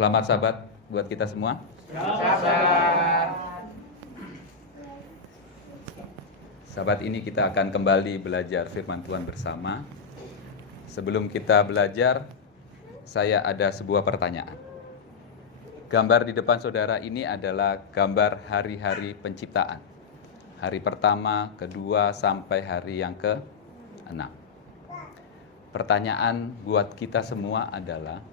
Selamat Sabat buat kita semua. Sabat ini kita akan kembali belajar firman Tuhan bersama. Sebelum kita belajar, saya ada sebuah pertanyaan. Gambar di depan saudara ini adalah gambar hari-hari penciptaan. Hari pertama, kedua, sampai hari yang ke-6. Pertanyaan buat kita semua adalah,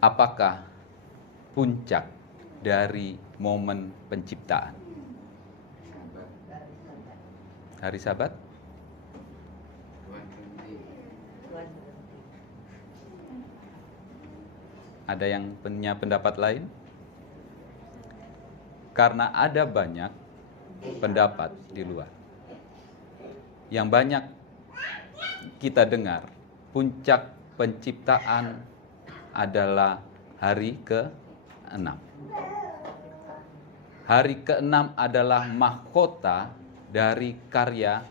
apakah puncak dari momen penciptaan? Hari Sabat? Ada yang punya pendapat lain? Karena ada banyak pendapat di luar. Yang banyak kita dengar, puncak penciptaan adalah hari ke-6. Hari ke-6 adalah mahkota dari karya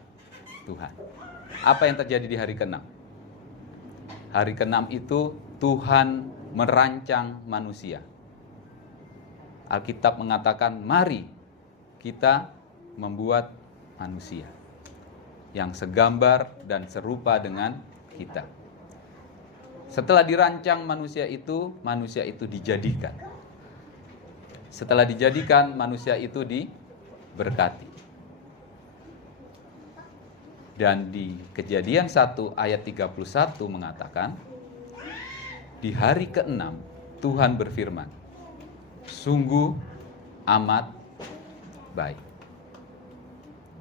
Tuhan. Apa yang terjadi di hari ke-6? Hari ke-6 itu Tuhan merancang manusia. Alkitab mengatakan, mari kita membuat manusia yang segambar dan serupa dengan kita. Setelah dirancang manusia itu dijadikan. Setelah dijadikan, manusia itu diberkati. Dan di Kejadian 1 ayat 31 mengatakan, di hari ke-6 Tuhan berfirman, sungguh amat baik.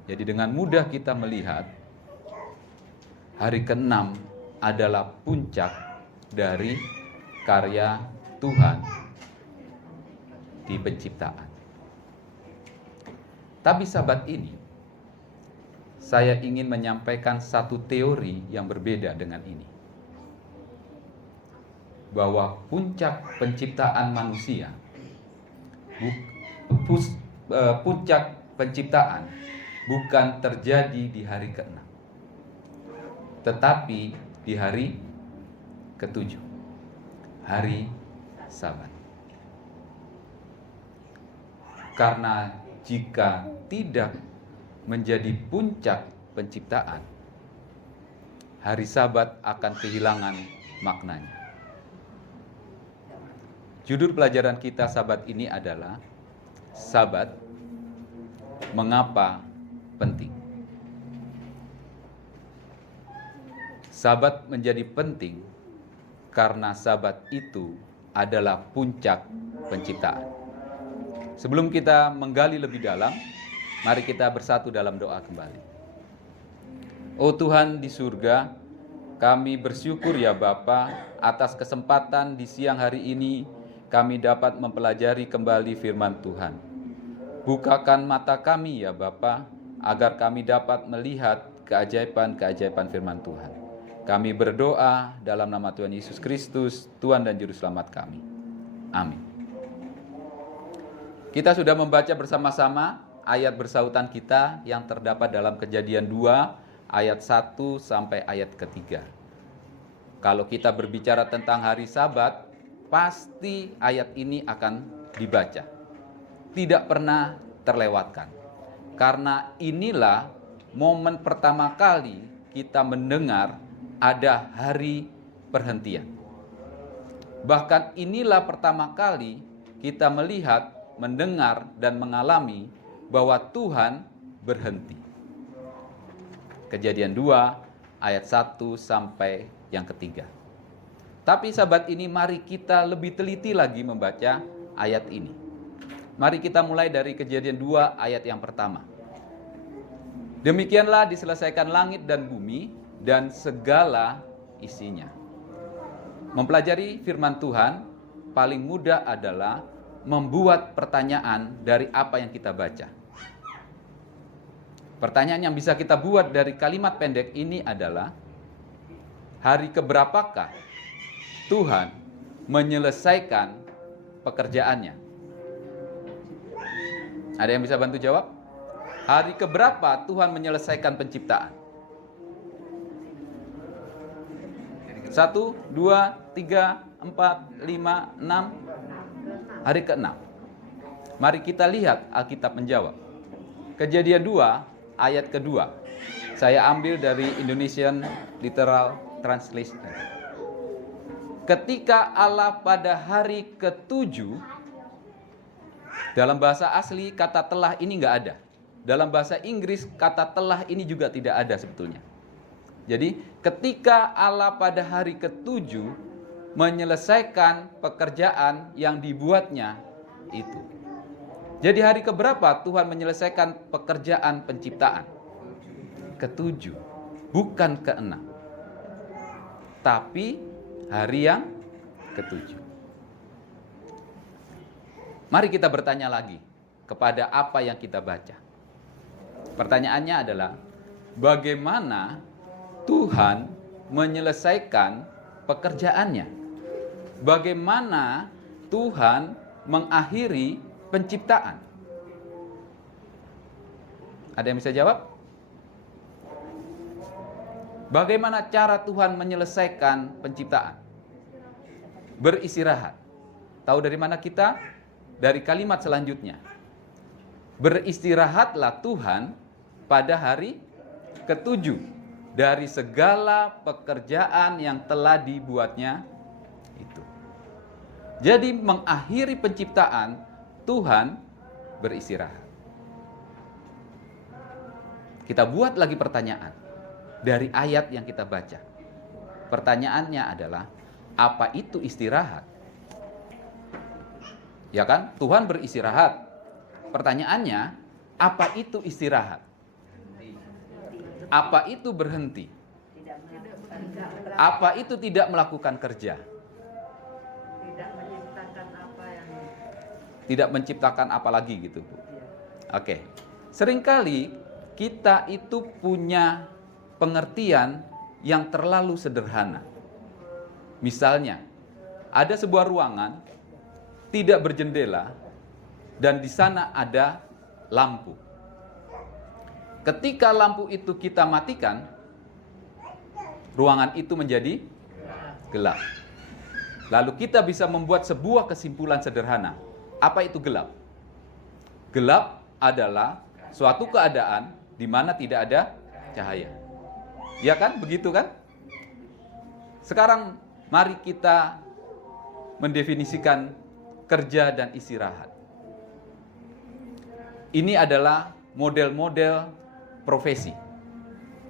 Jadi dengan mudah kita melihat hari ke-6 adalah puncak dari karya Tuhan di penciptaan. Tapi Sabat ini saya ingin menyampaikan satu teori yang berbeda dengan ini. Bahwa puncak penciptaan manusia, puncak penciptaan bukan terjadi di hari ke-6, tetapi di hari ke-7, hari Sabat. Karena jika tidak menjadi puncak penciptaan, hari Sabat akan kehilangan maknanya. Judul pelajaran kita Sabat ini adalah Sabat, mengapa penting? Sabat menjadi penting karena Sabat itu adalah puncak penciptaan. Sebelum kita menggali lebih dalam, mari kita bersatu dalam doa kembali. Oh Tuhan di surga, kami bersyukur ya Bapa atas kesempatan di siang hari ini kami dapat mempelajari kembali firman Tuhan. Bukakan mata kami ya Bapa, agar kami dapat melihat keajaiban-keajaiban firman Tuhan. Kami berdoa dalam nama Tuhan Yesus Kristus, Tuhan dan Juru Selamat kami. Amin. Kita sudah membaca bersama-sama ayat bersautan kita yang terdapat dalam Kejadian 2 ayat 1 sampai ayat ketiga. Kalau kita berbicara tentang hari Sabat, pasti ayat ini akan dibaca. Tidak pernah terlewatkan. Karena inilah momen pertama kali kita mendengar ada hari perhentian. Bahkan inilah pertama kali kita melihat, mendengar, dan mengalami bahwa Tuhan berhenti. Kejadian 2 ayat 1 sampai yang ketiga. Tapi Sabat ini mari kita lebih teliti lagi membaca ayat ini. Mari kita mulai dari Kejadian 2 ayat yang pertama. Demikianlah diselesaikan langit dan bumi dan segala isinya. Mempelajari firman Tuhan paling mudah adalah membuat pertanyaan dari apa yang kita baca. Pertanyaan yang bisa kita buat dari kalimat pendek ini adalah, hari keberapakah Tuhan menyelesaikan pekerjaannya? Ada yang bisa bantu jawab? Hari keberapa Tuhan menyelesaikan penciptaan? 1, 2, 3, 4, 5, 6. Hari ke-6. Mari kita lihat Alkitab menjawab. Kejadian 2 ayat kedua. Saya ambil dari Indonesian Literal Translation. Ketika Allah pada hari ke-7, dalam bahasa asli kata telah ini nggak ada. Dalam bahasa Inggris kata telah ini juga tidak ada sebetulnya. Jadi ketika Allah pada hari ke-7 menyelesaikan pekerjaan yang dibuatnya itu. Jadi hari keberapa Tuhan menyelesaikan pekerjaan penciptaan? Ke-7, bukan ke-6. Tapi hari yang ke-7. Mari kita bertanya lagi kepada apa yang kita baca. Pertanyaannya adalah, bagaimana Tuhan menyelesaikan pekerjaannya? Bagaimana Tuhan mengakhiri penciptaan? Ada yang bisa jawab? Bagaimana cara Tuhan menyelesaikan penciptaan? Beristirahat. Tahu dari mana kita? Dari kalimat selanjutnya. Beristirahatlah Tuhan pada hari ke-7 dari segala pekerjaan yang telah dibuatnya itu. Jadi mengakhiri penciptaan, Tuhan beristirahat. Kita buat lagi pertanyaan dari ayat yang kita baca. Pertanyaannya adalah, apa itu istirahat? Ya kan? Tuhan beristirahat. Pertanyaannya, apa itu istirahat? Apa itu berhenti? Apa itu tidak melakukan kerja? Tidak menciptakan apa lagi gitu, Bu. Oke. Seringkali kita itu punya pengertian yang terlalu sederhana. Misalnya, ada sebuah ruangan tidak berjendela dan di sana ada lampu. Ketika lampu itu kita matikan, ruangan itu menjadi gelap. Lalu kita bisa membuat sebuah kesimpulan sederhana. Apa itu gelap? Gelap adalah suatu keadaan di mana tidak ada cahaya. Ya kan? Begitu kan? Sekarang mari kita mendefinisikan kerja dan istirahat. Ini adalah model-model profesi.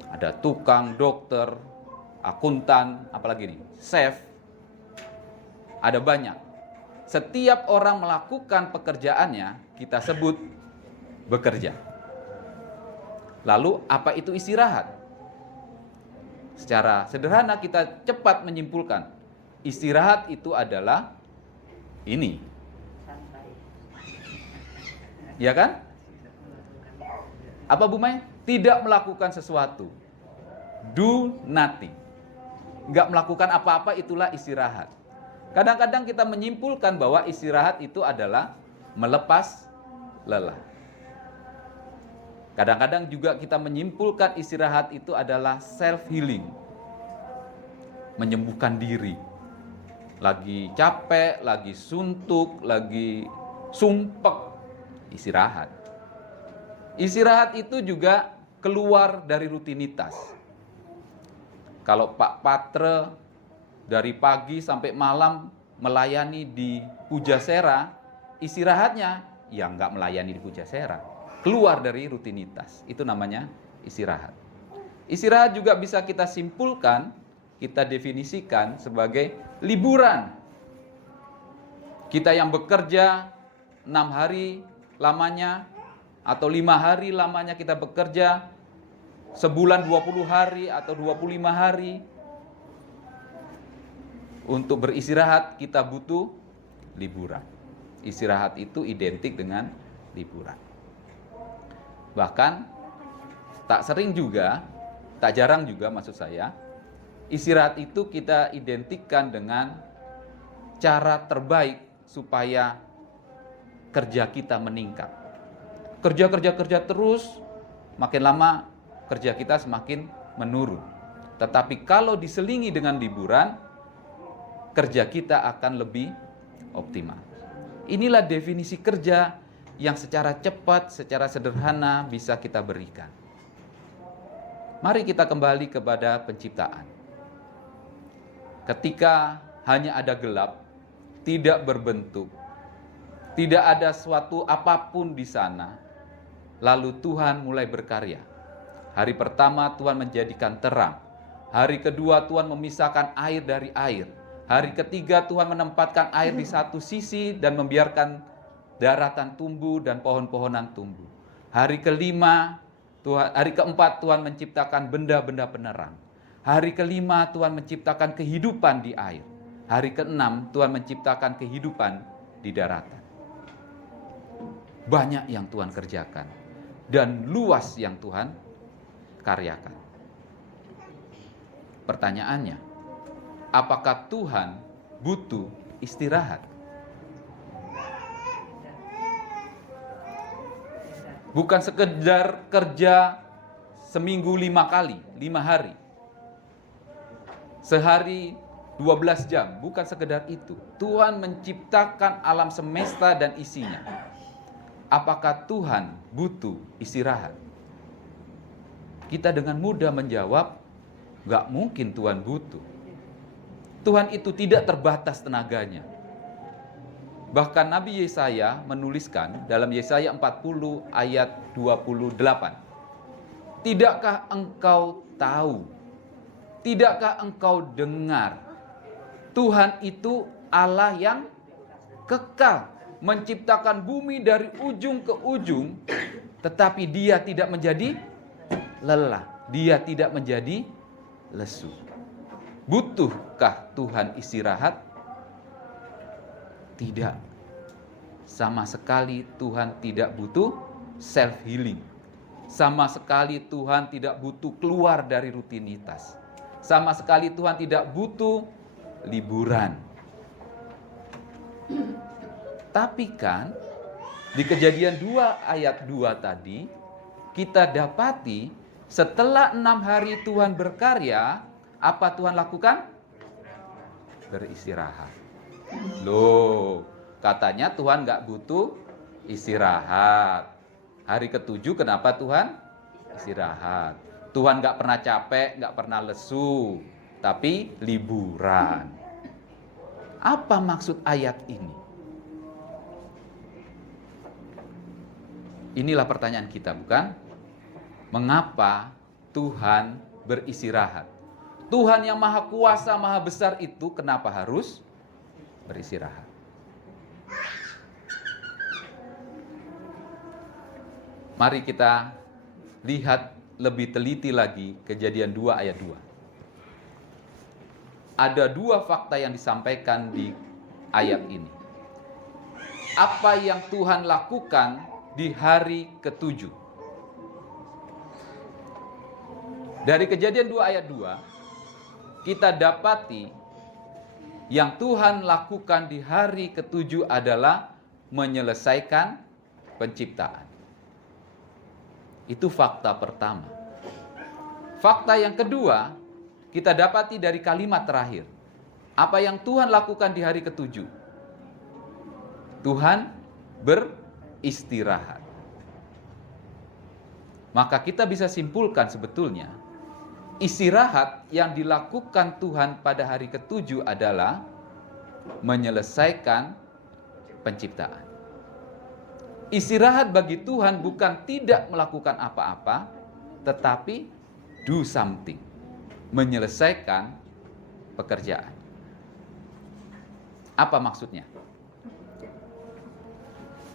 Ada tukang, dokter, akuntan, apalagi nih, chef. Ada banyak. Setiap orang melakukan pekerjaannya kita sebut bekerja. Lalu apa itu istirahat? Secara sederhana kita cepat menyimpulkan, istirahat itu adalah ini. Ya kan? Apa Bu Mai? Tidak melakukan sesuatu. Do nothing. Nggak melakukan apa-apa, itulah istirahat. Kadang-kadang kita menyimpulkan bahwa istirahat itu adalah melepas lelah. Kadang-kadang juga kita menyimpulkan istirahat itu adalah self-healing. Menyembuhkan diri. Lagi capek, lagi suntuk, lagi sumpek, istirahat. Istirahat itu juga keluar dari rutinitas. Kalau Pak Patre dari pagi sampai malam melayani di Pujasera, istirahatnya ya nggak melayani di Pujasera. Keluar dari rutinitas, itu namanya istirahat. Istirahat juga bisa kita simpulkan, kita definisikan sebagai liburan. Kita yang bekerja 6 hari lamanya, atau 5 hari lamanya kita bekerja, sebulan 20 hari atau 25 hari. Untuk beristirahat kita butuh liburan. Istirahat itu identik dengan liburan. Bahkan tak sering juga, tak jarang juga maksud saya, istirahat itu kita identikkan dengan cara terbaik supaya kerja kita meningkat. Kerja terus, makin lama kerja kita semakin menurun. Tetapi kalau diselingi dengan liburan, kerja kita akan lebih optimal. Inilah definisi kerja yang secara cepat, secara sederhana bisa kita berikan. Mari kita kembali kepada penciptaan. Ketika hanya ada gelap, tidak berbentuk, tidak ada suatu apapun di sana, lalu Tuhan mulai berkarya. Hari pertama Tuhan menjadikan terang. Hari kedua Tuhan memisahkan air dari air. Hari ketiga Tuhan menempatkan air di satu sisi dan membiarkan daratan tumbuh dan pohon-pohonan tumbuh. Hari keempat Tuhan menciptakan benda-benda penerang. Hari kelima Tuhan menciptakan kehidupan di air. Hari keenam Tuhan menciptakan kehidupan di daratan. Banyak yang Tuhan kerjakan dan luas yang Tuhan karyakan. Pertanyaannya, apakah Tuhan butuh istirahat? Bukan sekedar kerja seminggu 5 kali, 5 hari. Sehari 12 jam, bukan sekedar itu. Tuhan menciptakan alam semesta dan isinya. Apakah Tuhan butuh istirahat? Kita dengan mudah menjawab, gak mungkin Tuhan butuh. Tuhan itu tidak terbatas tenaganya. Bahkan Nabi Yesaya menuliskan dalam Yesaya 40 ayat 28. Tidakkah engkau tahu? Tidakkah engkau dengar? Tuhan itu Allah yang kekal, menciptakan bumi dari ujung ke ujung, tetapi Dia tidak menjadi lelah, Dia tidak menjadi lesu. Butuhkah Tuhan istirahat? Tidak. Sama sekali Tuhan tidak butuh self healing. Sama sekali Tuhan tidak butuh keluar dari rutinitas. Sama sekali Tuhan tidak butuh liburan. Tapi kan di Kejadian 2 ayat 2 tadi kita dapati setelah 6 hari Tuhan berkarya, apa Tuhan lakukan? Beristirahat. Loh, katanya Tuhan gak butuh istirahat. Hari ke-7 kenapa Tuhan istirahat? Tuhan gak pernah capek, gak pernah lesu, tapi liburan. Apa maksud ayat ini? Inilah pertanyaan kita, bukan? Mengapa Tuhan beristirahat? Tuhan yang maha kuasa, maha besar itu kenapa harus beristirahat? Mari kita lihat lebih teliti lagi Kejadian 2 ayat 2. Ada 2 fakta yang disampaikan di ayat ini. Apa yang Tuhan lakukan di hari ke-7? Dari Kejadian 2 ayat 2, kita dapati yang Tuhan lakukan di hari ke-7 adalah menyelesaikan penciptaan. Itu fakta pertama. Fakta yang kedua, kita dapati dari kalimat terakhir. Apa yang Tuhan lakukan di hari ke-7? Tuhan beristirahat. Maka kita bisa simpulkan sebetulnya, istirahat yang dilakukan Tuhan pada hari ke-7 adalah menyelesaikan penciptaan. Istirahat bagi Tuhan bukan tidak melakukan apa-apa, tetapi do something, menyelesaikan pekerjaan. Apa maksudnya?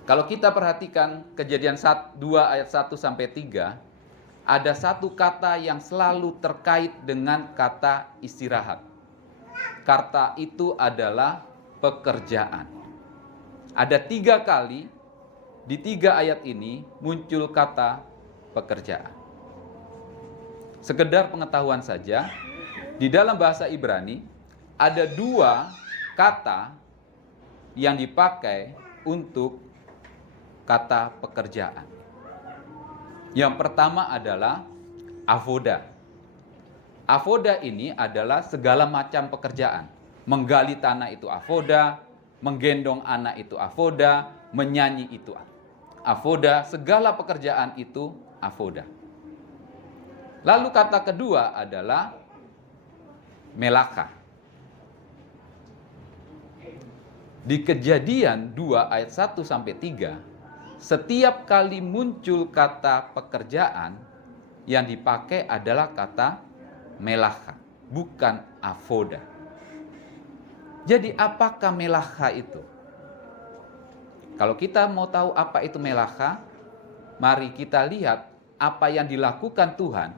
Kalau kita perhatikan Kejadian 2 ayat 1 sampai 3, ada satu kata yang selalu terkait dengan kata istirahat. Kata itu adalah pekerjaan. Ada 3 kali di 3 ayat ini muncul kata pekerjaan. Sekedar pengetahuan saja, di dalam bahasa Ibrani ada 2 kata yang dipakai untuk kata pekerjaan. Yang pertama adalah avoda. Avoda ini adalah segala macam pekerjaan. Menggali tanah itu avoda, menggendong anak itu avoda, menyanyi itu avoda, segala pekerjaan itu avoda. Lalu kata kedua adalah melaka. Di Kejadian 2 ayat 1 sampai 3, setiap kali muncul kata pekerjaan, yang dipakai adalah kata melaka, bukan avoda. Jadi apakah melaka itu? Kalau kita mau tahu apa itu melaka, mari kita lihat apa yang dilakukan Tuhan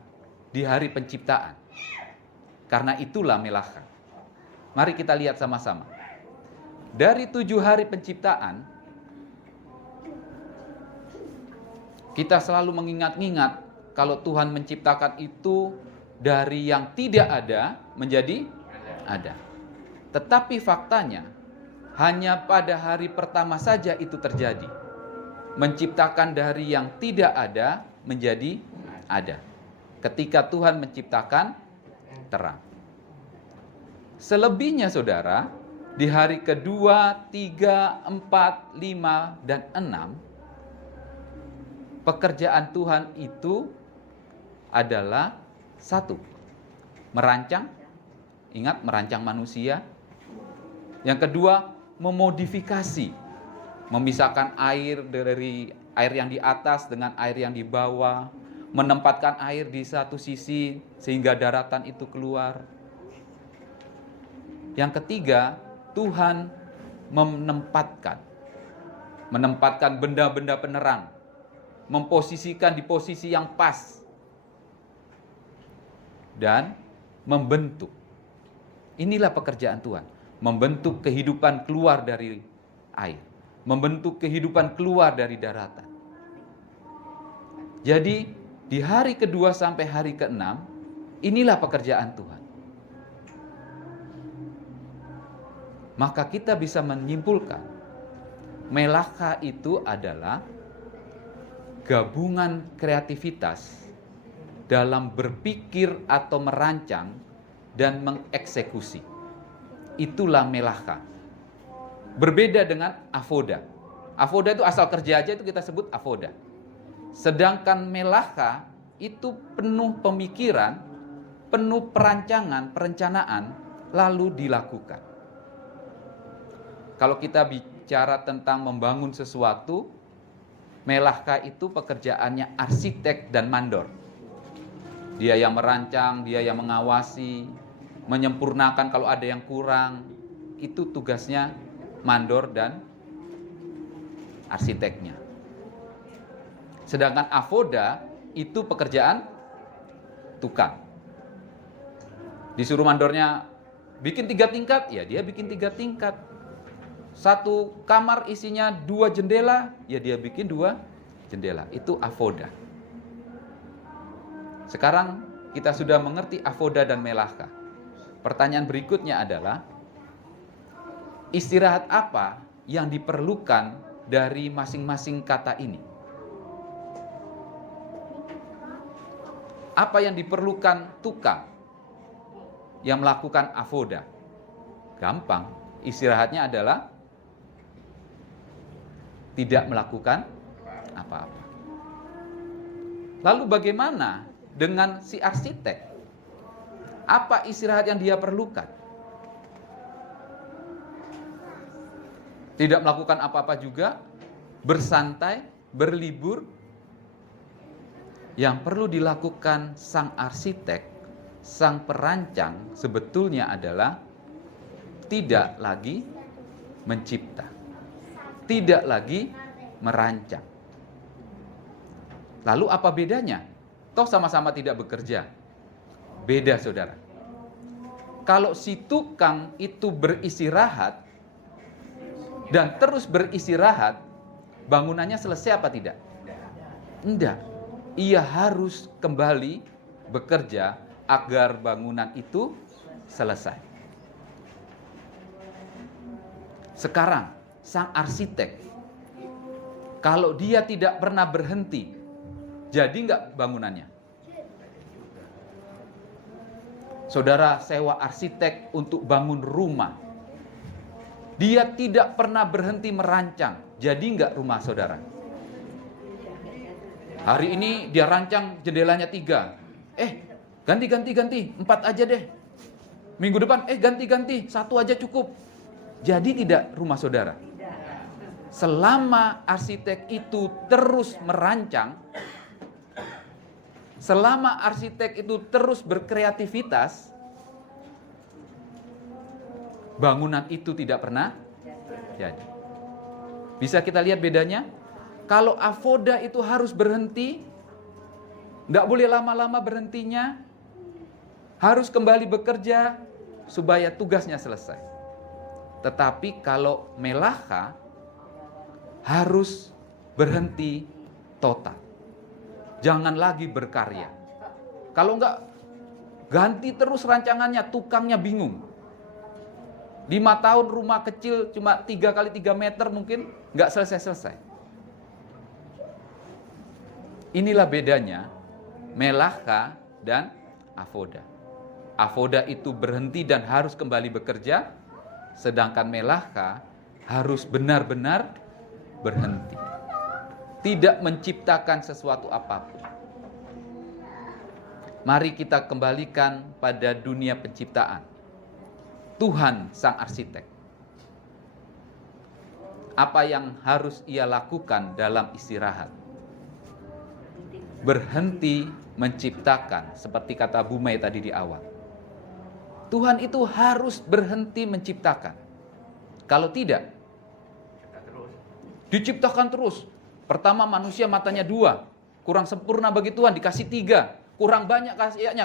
di hari penciptaan. Karena itulah melaka. Mari kita lihat sama-sama. Dari 7 hari penciptaan, kita selalu mengingat-ingat kalau Tuhan menciptakan itu dari yang tidak ada menjadi ada. Tetapi faktanya, hanya pada hari pertama saja itu terjadi. Menciptakan dari yang tidak ada menjadi ada. Ketika Tuhan menciptakan terang. Selebihnya saudara, di hari kedua, 3, 4, 5, dan 6, pekerjaan Tuhan itu adalah satu, merancang. Ingat, merancang manusia. Yang kedua, memodifikasi, memisahkan air dari air yang di atas dengan air yang di bawah, menempatkan air di satu sisi sehingga daratan itu keluar. Yang ketiga, Tuhan menempatkan benda-benda penerang, memposisikan di posisi yang pas, dan membentuk. Inilah pekerjaan Tuhan, membentuk kehidupan keluar dari air, membentuk kehidupan keluar dari daratan. Jadi di hari kedua sampai hari ke-6, inilah pekerjaan Tuhan. Maka kita bisa menyimpulkan, melaka itu adalah gabungan kreativitas dalam berpikir atau merancang dan mengeksekusi. Itulah melaka. Berbeda dengan avoda. Avoda itu asal kerja aja itu kita sebut avoda. Sedangkan melaka itu penuh pemikiran, penuh perancangan, perencanaan, lalu dilakukan. Kalau kita bicara tentang membangun sesuatu, melaka itu pekerjaannya arsitek dan mandor. Dia yang merancang, dia yang mengawasi, menyempurnakan kalau ada yang kurang. Itu tugasnya mandor dan arsiteknya. Sedangkan avoda itu pekerjaan tukang. Disuruh mandornya bikin 3 tingkat, ya dia bikin 3 tingkat. Satu kamar isinya 2 jendela, ya dia bikin 2 jendela. Itu avoda. Sekarang kita sudah mengerti avoda dan melaka. Pertanyaan berikutnya adalah, istirahat apa yang diperlukan dari masing-masing kata ini? Apa yang diperlukan tukang yang melakukan avoda? Gampang, istirahatnya adalah tidak melakukan apa-apa. Lalu bagaimana dengan si arsitek? Apa istirahat yang dia perlukan? Tidak melakukan apa-apa juga, bersantai, berlibur. Yang perlu dilakukan sang arsitek, sang perancang sebetulnya adalah tidak lagi mencipta, tidak lagi merancang. Lalu apa bedanya? Toh sama-sama tidak bekerja. Beda saudara. Kalau si tukang itu beristirahat dan terus beristirahat, bangunannya selesai apa tidak? Tidak. Ia harus kembali bekerja agar bangunan itu selesai. Sekarang sang arsitek, kalau dia tidak pernah berhenti, jadi enggak bangunannya? Saudara sewa arsitek untuk bangun rumah. Dia tidak pernah berhenti merancang. Jadi enggak rumah saudara? Hari ini dia rancang jendelanya 3. Ganti. 4 aja deh. Minggu depan, ganti. 1 aja cukup. Jadi tidak rumah saudara? Selama arsitek itu terus merancang, selama arsitek itu terus berkreativitas, bangunan itu tidak pernah jadi. Bisa kita lihat bedanya? Kalau avoda itu harus berhenti, tidak boleh lama-lama berhentinya, harus kembali bekerja supaya tugasnya selesai. Tetapi kalau Melaka harus berhenti total. Jangan lagi berkarya. Kalau enggak, ganti terus rancangannya, tukangnya bingung. 5 tahun rumah kecil cuma 3 kali 3 meter mungkin enggak selesai-selesai. Inilah bedanya Melaka dan avoda. Avoda itu berhenti dan harus kembali bekerja, sedangkan Melaka harus benar-benar berhenti. Tidak menciptakan sesuatu apapun. Mari kita kembalikan pada dunia penciptaan. Tuhan sang arsitek. Apa yang harus ia lakukan dalam istirahat? Berhenti menciptakan, seperti kata Bu Mei tadi di awal. Tuhan itu harus berhenti menciptakan. Kalau tidak, diciptakan terus. Pertama manusia matanya 2, kurang sempurna bagi Tuhan, dikasih 3, kurang banyak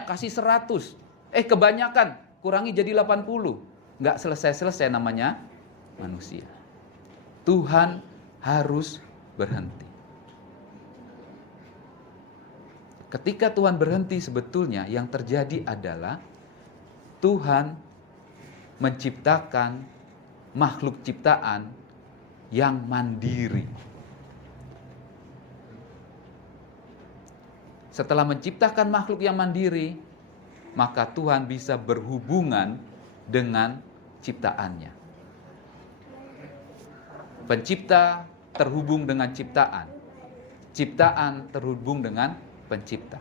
kasih 100. Kebanyakan, kurangi jadi 80. Nggak selesai-selesai namanya manusia. Tuhan harus berhenti. Ketika Tuhan berhenti, sebetulnya yang terjadi adalah Tuhan menciptakan makhluk ciptaan yang mandiri. Setelah menciptakan makhluk yang mandiri, maka Tuhan bisa berhubungan dengan ciptaannya. Pencipta terhubung dengan ciptaan. Ciptaan terhubung dengan pencipta.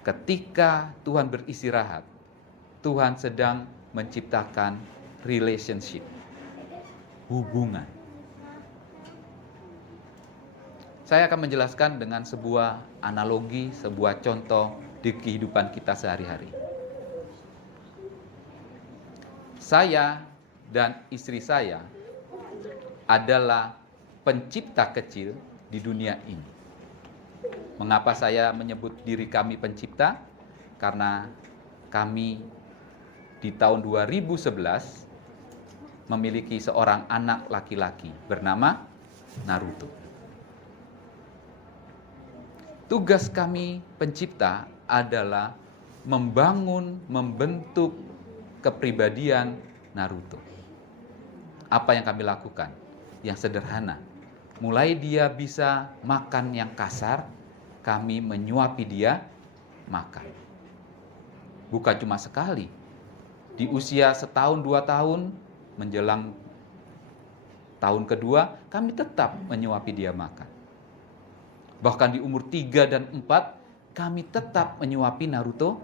Ketika Tuhan beristirahat, Tuhan sedang menciptakan relationship, hubungan. Saya akan menjelaskan dengan sebuah analogi, sebuah contoh di kehidupan kita sehari-hari. Saya dan istri saya adalah pencipta kecil di dunia ini. Mengapa saya menyebut diri kami pencipta? Karena kami di tahun 2011 memiliki seorang anak laki-laki bernama Naruto. Tugas kami pencipta adalah membentuk kepribadian Naruto. Apa yang kami lakukan? Yang sederhana. Mulai dia bisa makan yang kasar, kami menyuapi dia makan. Bukan cuma sekali. Di usia 1 tahun, 2 tahun, menjelang tahun kedua, kami tetap menyuapi dia makan. Bahkan di umur 3 dan 4, kami tetap menyuapi Naruto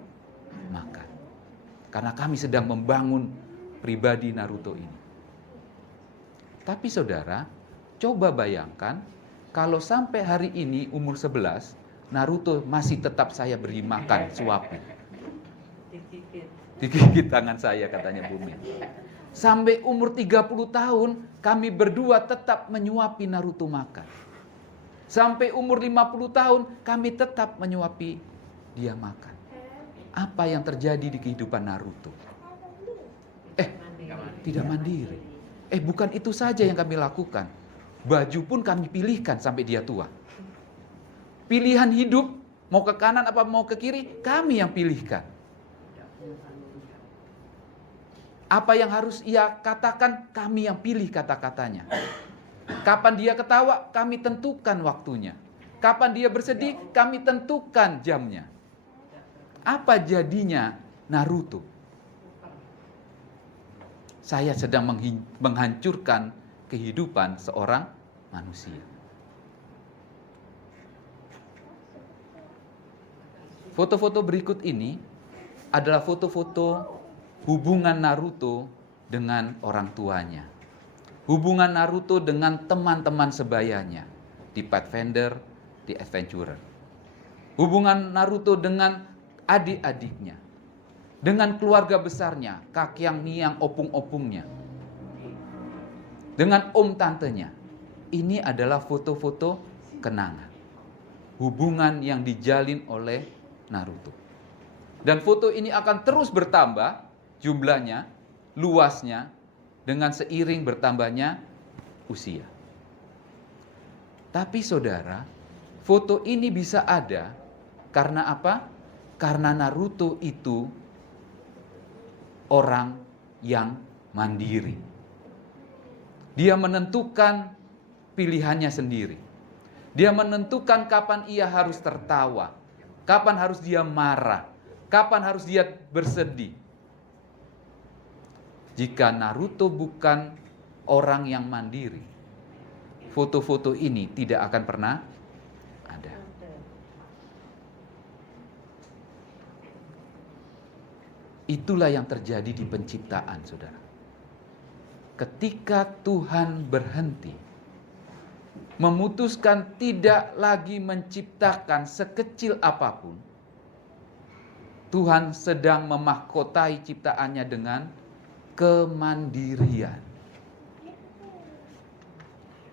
makan. Karena kami sedang membangun pribadi Naruto ini. Tapi saudara, coba bayangkan kalau sampai hari ini umur 11, Naruto masih tetap saya beri makan, suapin. Digigit tangan saya, katanya Bumi. Sampai umur 30 tahun, kami berdua tetap menyuapi Naruto makan. Sampai umur 50 tahun, kami tetap menyuapi dia makan. Apa yang terjadi di kehidupan Naruto? Tidak mandiri. Bukan itu saja yang kami lakukan. Baju pun kami pilihkan sampai dia tua. Pilihan hidup, mau ke kanan apa mau ke kiri, kami yang pilihkan. Apa yang harus ia katakan, kami yang pilih kata-katanya. Kapan dia ketawa, kami tentukan waktunya. Kapan dia bersedih, kami tentukan jamnya. Apa jadinya Naruto? saya sedang menghancurkan kehidupan seorang manusia. Foto-foto berikut ini adalah foto-foto hubungan Naruto dengan orang tuanya. Hubungan Naruto dengan teman-teman sebayanya di Pathfinder, di Adventurer. Hubungan Naruto dengan adik-adiknya, dengan keluarga besarnya, kakek niang, opung-opungnya, dengan om tantenya. Ini adalah foto-foto kenangan. Hubungan yang dijalin oleh Naruto. Dan foto ini akan terus bertambah jumlahnya, luasnya, dengan seiring bertambahnya usia. Tapi saudara, foto ini bisa ada karena apa? Karena Naruto itu orang yang mandiri. Dia menentukan pilihannya sendiri. Dia menentukan kapan ia harus tertawa, kapan harus dia marah, kapan harus dia bersedih. Jika Naruto bukan orang yang mandiri, foto-foto ini tidak akan pernah ada. Itulah yang terjadi di penciptaan, saudara. Ketika Tuhan berhenti, memutuskan tidak lagi menciptakan sekecil apapun, Tuhan sedang memahkotai ciptaannya dengan kemandirian.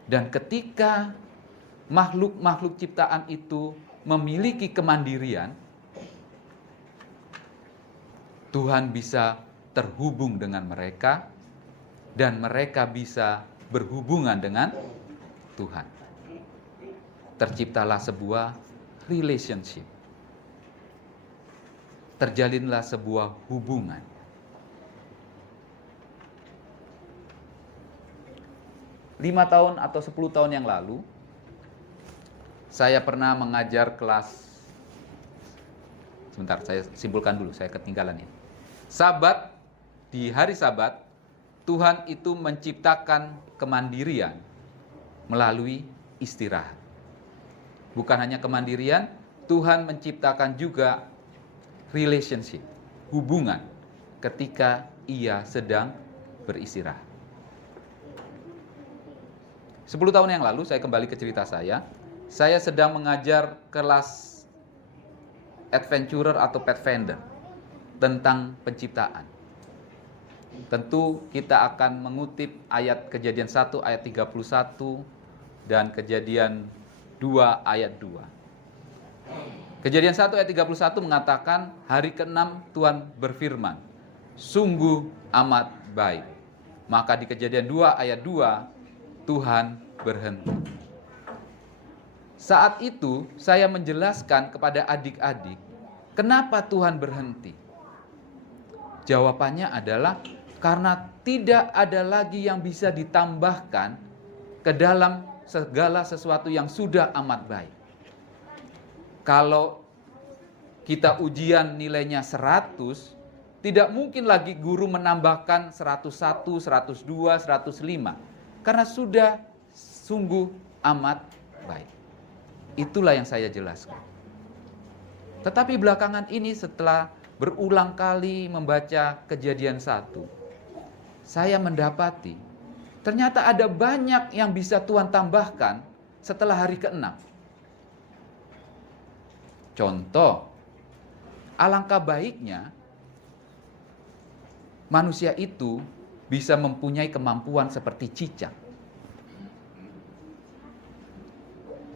Dan ketika makhluk-makhluk ciptaan itu memiliki kemandirian, Tuhan bisa terhubung dengan mereka dan mereka bisa berhubungan dengan Tuhan. Terciptalah sebuah relationship. Terjalinlah sebuah hubungan. 5 tahun atau 10 tahun yang lalu, saya pernah mengajar kelas, sebentar saya simpulkan dulu, saya ketinggalan ini. Sabat, di hari Sabat, Tuhan itu menciptakan kemandirian melalui istirahat. Bukan hanya kemandirian, Tuhan menciptakan juga relationship, hubungan ketika ia sedang beristirahat. 10 tahun yang lalu, saya kembali ke cerita saya sedang mengajar kelas Adventurer atau Pathfinder tentang penciptaan. Tentu kita akan mengutip ayat Kejadian 1 ayat 31 dan Kejadian 2 ayat 2. Kejadian 1 ayat 31 mengatakan, hari ke-6 Tuhan berfirman, sungguh amat baik. Maka di Kejadian 2 ayat 2, Tuhan berhenti. Saat itu saya menjelaskan kepada adik-adik, kenapa Tuhan berhenti? Jawabannya adalah karena tidak ada lagi yang bisa ditambahkan ke dalam segala sesuatu yang sudah amat baik. Kalau kita ujian nilainya 100, tidak mungkin lagi guru menambahkan 101, 102, 105. Karena sudah sungguh amat baik. Itulah yang saya jelaskan. Tetapi belakangan ini setelah berulang kali membaca Kejadian 1, saya mendapati ternyata ada banyak yang bisa Tuhan tambahkan setelah hari ke-6. Contoh, alangkah baiknya manusia itu bisa mempunyai kemampuan seperti cicak.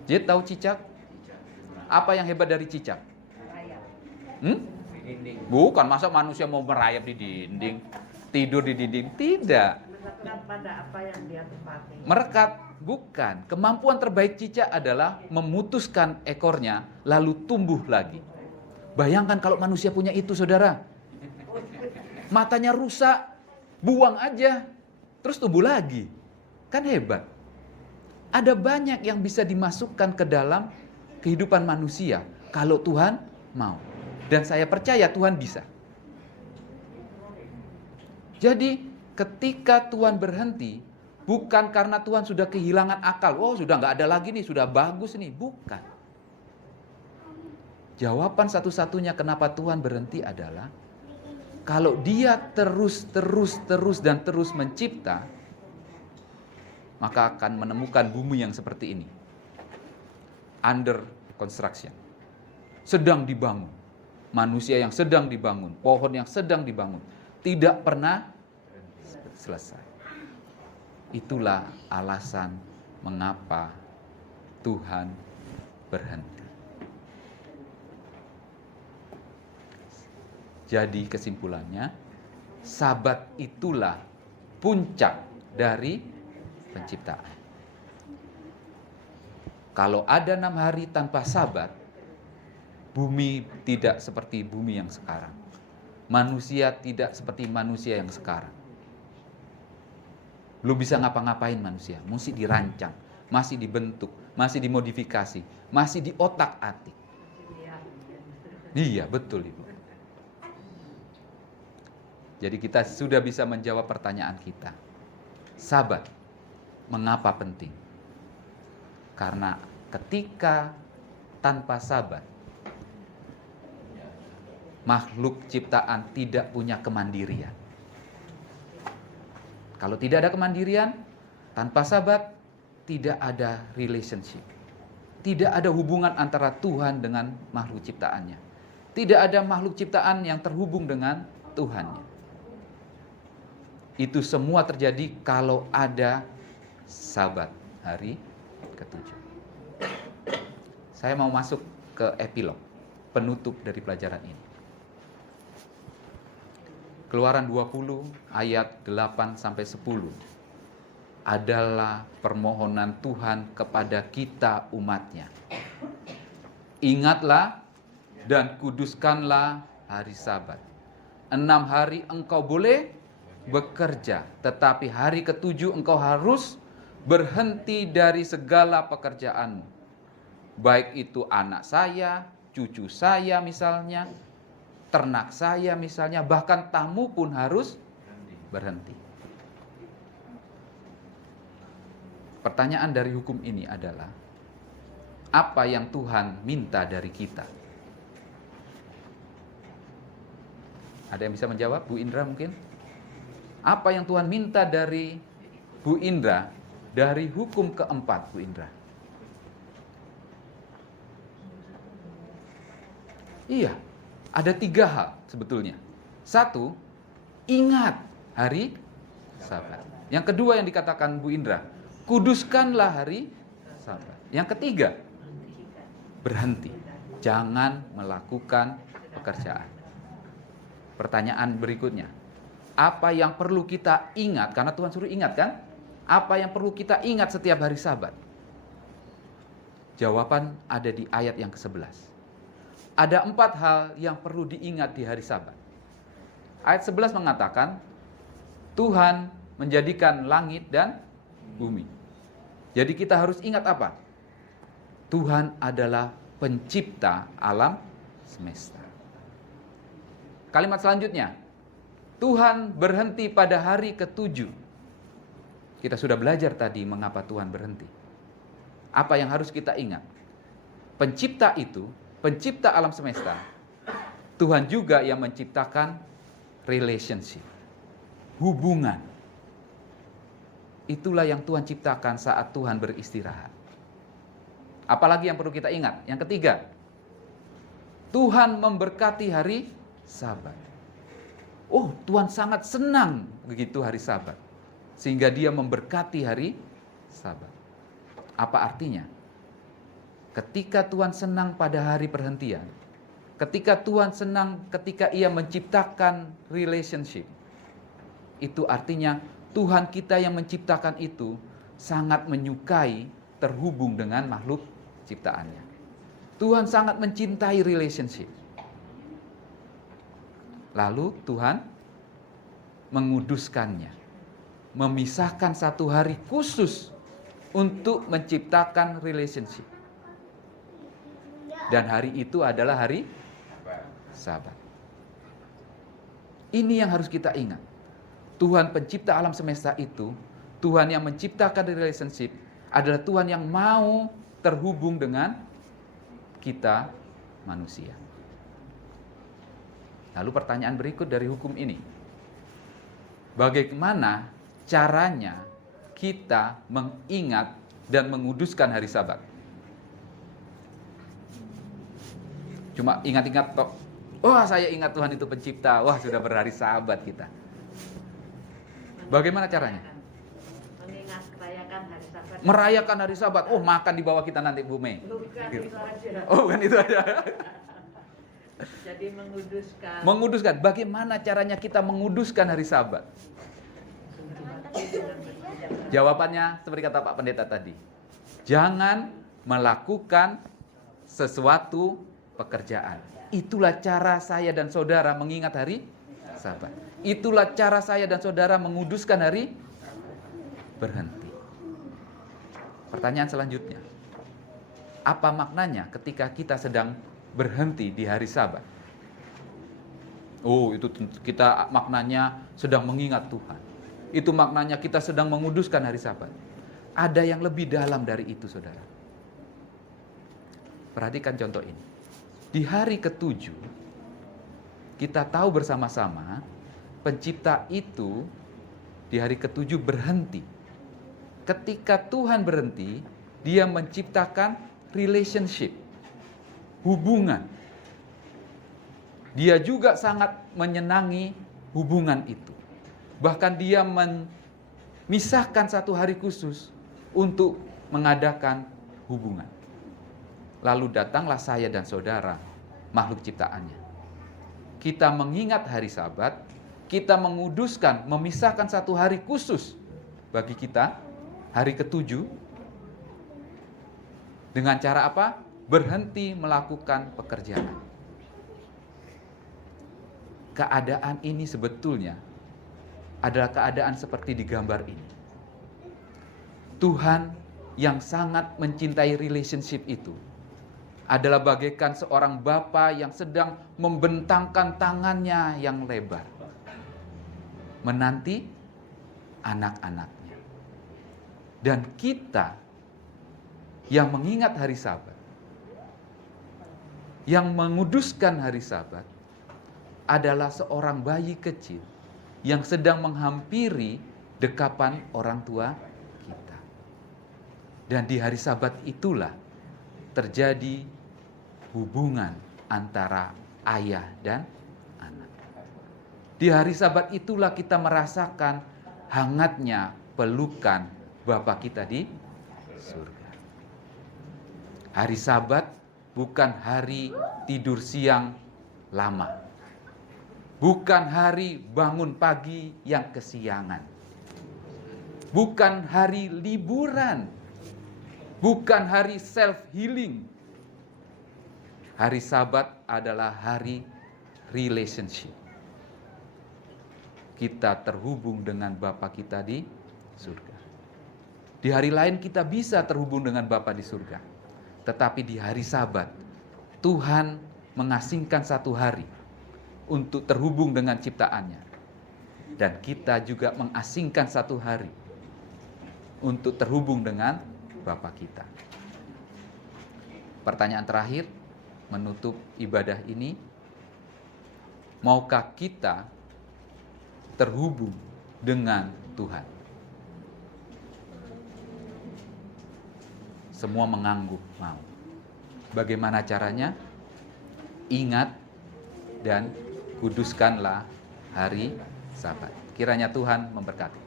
Jid tahu cicak? Apa yang hebat dari cicak? Bukan, masa manusia mau merayap di dinding, tidur di dinding? Tidak. Merekat pada apa yang dia tempati. Merekat, bukan. Kemampuan terbaik cicak adalah memutuskan ekornya lalu tumbuh lagi. Bayangkan kalau manusia punya itu, saudara. Matanya rusak, buang aja, terus tumbuh lagi. Kan hebat. Ada banyak yang bisa dimasukkan ke dalam kehidupan manusia kalau Tuhan mau. Dan saya percaya Tuhan bisa. Jadi ketika Tuhan berhenti, bukan karena Tuhan sudah kehilangan akal. Oh, sudah nggak ada lagi nih, sudah bagus nih. Bukan. Jawaban satu-satunya kenapa Tuhan berhenti adalah kalau Dia terus dan terus mencipta, maka akan menemukan bumi yang seperti ini. Under construction. Sedang dibangun. Manusia yang sedang dibangun. Pohon yang sedang dibangun. Tidak pernah selesai. Itulah alasan mengapa Tuhan berhenti. Jadi kesimpulannya, Sabat itulah puncak dari penciptaan. Kalau ada 6 hari tanpa Sabat, bumi tidak seperti bumi yang sekarang. Manusia tidak seperti manusia yang sekarang. Belum bisa ngapa-ngapain manusia, mesti dirancang, masih dibentuk, masih dimodifikasi, masih diotak-atik. Iya, betul Ibu. Jadi kita sudah bisa menjawab pertanyaan kita. Sabat, mengapa penting? Karena ketika tanpa Sabat, makhluk ciptaan tidak punya kemandirian. Kalau tidak ada kemandirian, tanpa Sabat, tidak ada relationship. Tidak ada hubungan antara Tuhan dengan makhluk ciptaannya. Tidak ada makhluk ciptaan yang terhubung dengan Tuhannya. Itu semua terjadi kalau ada Sabat, hari ketujuh. Saya mau masuk ke epilog, penutup dari pelajaran ini. Keluaran 20 ayat 8-10 adalah permohonan Tuhan kepada kita umatnya. Ingatlah dan kuduskanlah hari Sabat. 6 hari engkau boleh bekerja, tetapi hari ketujuh engkau harus berhenti dari segala pekerjaanmu. Baik itu anak saya, cucu saya misalnya, ternak saya misalnya, bahkan tamu pun harus berhenti. Pertanyaan dari hukum ini adalah, apa yang Tuhan minta dari kita? Ada yang bisa menjawab? Bu Indra mungkin? Apa yang Tuhan minta dari Bu Indra dari hukum keempat, Bu Indra? Iya, ada 3 hal sebetulnya. 1, ingat hari Sabat. Yang kedua yang dikatakan Bu Indra, kuduskanlah hari Sabat. Yang ketiga, berhenti. Jangan melakukan pekerjaan. Pertanyaan berikutnya, apa yang perlu kita ingat? Karena Tuhan suruh ingat kan? Apa yang perlu kita ingat setiap hari Sabat? Jawaban ada di ayat yang ke-11. Ada 4 hal yang perlu diingat di hari Sabat. Ayat 11 mengatakan, Tuhan menjadikan langit dan bumi. Jadi kita harus ingat apa? Tuhan adalah pencipta alam semesta. Kalimat selanjutnya, Tuhan berhenti pada hari ke-7. Kita sudah belajar tadi mengapa Tuhan berhenti. Apa yang harus kita ingat? Pencipta itu, pencipta alam semesta, Tuhan juga yang menciptakan relationship, hubungan. Itulah yang Tuhan ciptakan saat Tuhan beristirahat. Apalagi yang perlu kita ingat? Yang ketiga, Tuhan memberkati hari Sabat. Oh, Tuhan sangat senang begitu hari Sabat, sehingga Dia memberkati hari Sabat. Apa artinya? Ketika Tuhan senang pada hari perhentian, ketika Tuhan senang ketika Ia menciptakan relationship, itu artinya Tuhan kita yang menciptakan itu sangat menyukai terhubung dengan makhluk ciptaannya. Tuhan sangat mencintai relationship. Lalu Tuhan menguduskannya, memisahkan satu hari khusus untuk menciptakan relationship. Dan hari itu adalah hari Sabat. Ini yang harus kita ingat. Tuhan pencipta alam semesta itu, Tuhan yang menciptakan relationship, adalah Tuhan yang mau terhubung dengan kita manusia. Lalu pertanyaan berikut dari hukum ini, bagaimana caranya kita mengingat dan menguduskan hari Sabat? Cuma ingat-ingat toh, wah saya ingat Tuhan itu pencipta, wah sudah berhari Sabat kita. Bagaimana caranya? Mengingat merayakan hari Sabat. Merayakan hari Sabat, oh makan di bawah kita nanti Bu Mei. Bukan Gitu. itu aja. Oh kan itu aja. Jadi menguduskan. Menguduskan, bagaimana caranya kita menguduskan hari Sabat? Jawabannya seperti kata Pak Pendeta tadi. Jangan melakukan sesuatu pekerjaan. Itulah cara saya dan saudara mengingat hari Sabat. Itulah cara saya dan saudara menguduskan hari berhenti. Pertanyaan selanjutnya. Apa maknanya ketika kita sedang berhenti di hari Sabat? Oh, itu kita maknanya sedang mengingat Tuhan. Itu maknanya kita sedang menguduskan hari Sabat. Ada yang lebih dalam dari itu, saudara. Perhatikan contoh ini. Di hari ke-7, kita tahu bersama-sama, pencipta itu di hari ke-7 berhenti. Ketika Tuhan berhenti, dia menciptakan relationship, hubungan. Dia juga sangat menyenangi hubungan itu. Bahkan dia memisahkan satu hari khusus untuk mengadakan hubungan. Lalu datanglah saya dan saudara, makhluk ciptaannya. Kita mengingat hari Sabat, kita menguduskan, memisahkan satu hari khusus bagi kita, hari ke-7. Dengan cara apa? Berhenti melakukan pekerjaan. Keadaan ini sebetulnya adalah keadaan seperti di gambar ini. Tuhan yang sangat mencintai relationship itu adalah bagaikan seorang bapa yang sedang membentangkan tangannya yang lebar, menanti anak-anaknya. Dan kita yang mengingat hari Sabat, yang menguduskan hari Sabat, adalah seorang bayi kecil yang sedang menghampiri dekapan orang tua kita. Dan di hari Sabat itulah terjadi hubungan antara ayah dan anak. Di hari Sabat itulah kita merasakan hangatnya pelukan Bapa kita di surga. Hari Sabat bukan hari tidur siang lama. Bukan hari bangun pagi yang kesiangan. Bukan hari liburan. Bukan hari self-healing. Hari Sabat adalah hari relationship. Kita terhubung dengan Bapa kita di surga. Di hari lain kita bisa terhubung dengan Bapa di surga. Tetapi di hari Sabat, Tuhan mengasingkan satu hari untuk terhubung dengan ciptaannya. Dan kita juga mengasingkan satu hari untuk terhubung dengan Bapa kita. Pertanyaan terakhir menutup ibadah ini, maukah kita terhubung dengan Tuhan? Semua mengangguk mau. Bagaimana caranya? Ingat dan kuduskanlah hari Sabat. Kiranya Tuhan memberkati.